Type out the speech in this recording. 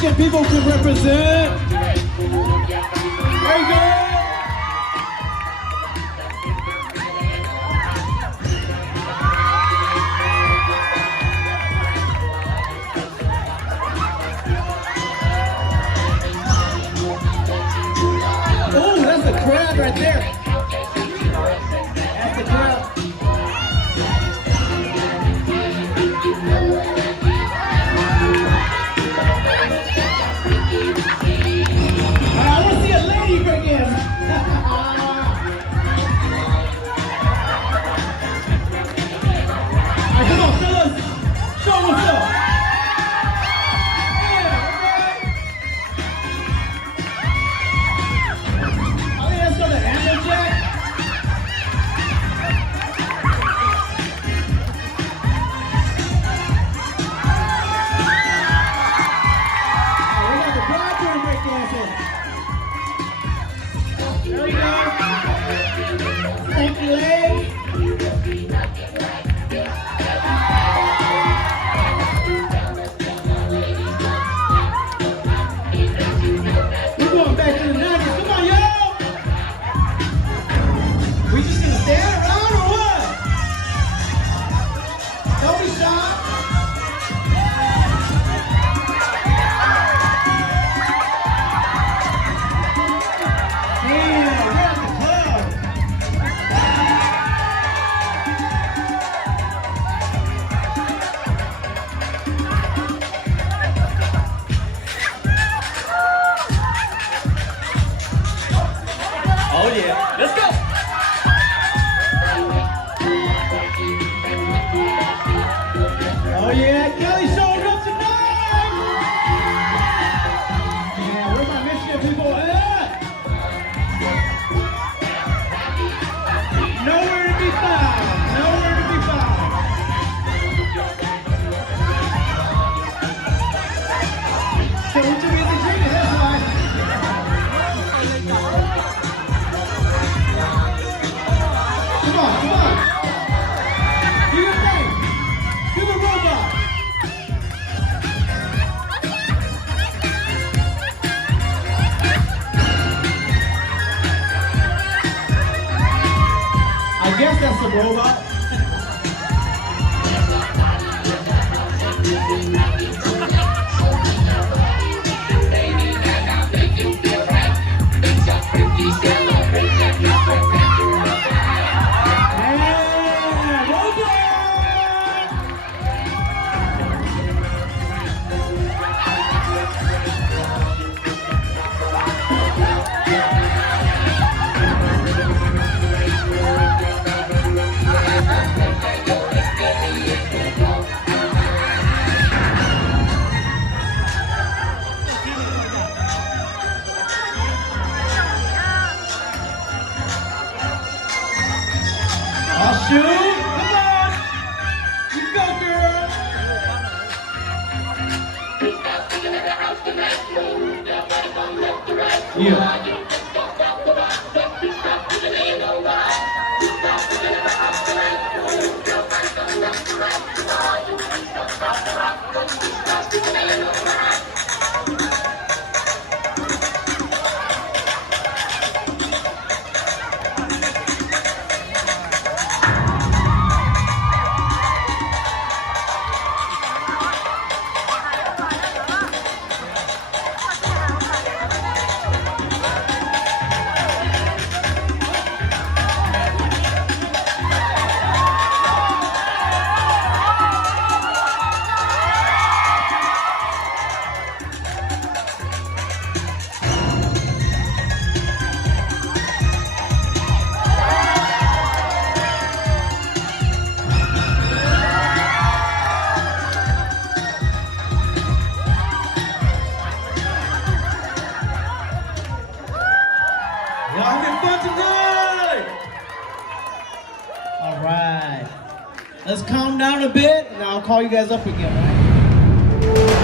Michigan people can represent. There you go. Oh, that's a crab right there. That's the crab. I want to see a lady break in. All right, come on, fellas. Show 'em what's up. Thank you, Leg. We're going back to the 90s. Come on, y'all. We just gonna stand around or what? Don't be shy. Oh yeah, let's go! Oh yeah, Kelly showed up tonight! Yeah, where my Michigan people at? Nowhere to be found. Nowhere to be found. So we're too busy drinking, that's why. Come on, come on. Do your thing. Do the robot. I guess that's the robot. Shoot! Come on! You go, girl! Yeah. Y'all having fun tonight? All right. Let's calm down a bit, and I'll call you guys up again, all right?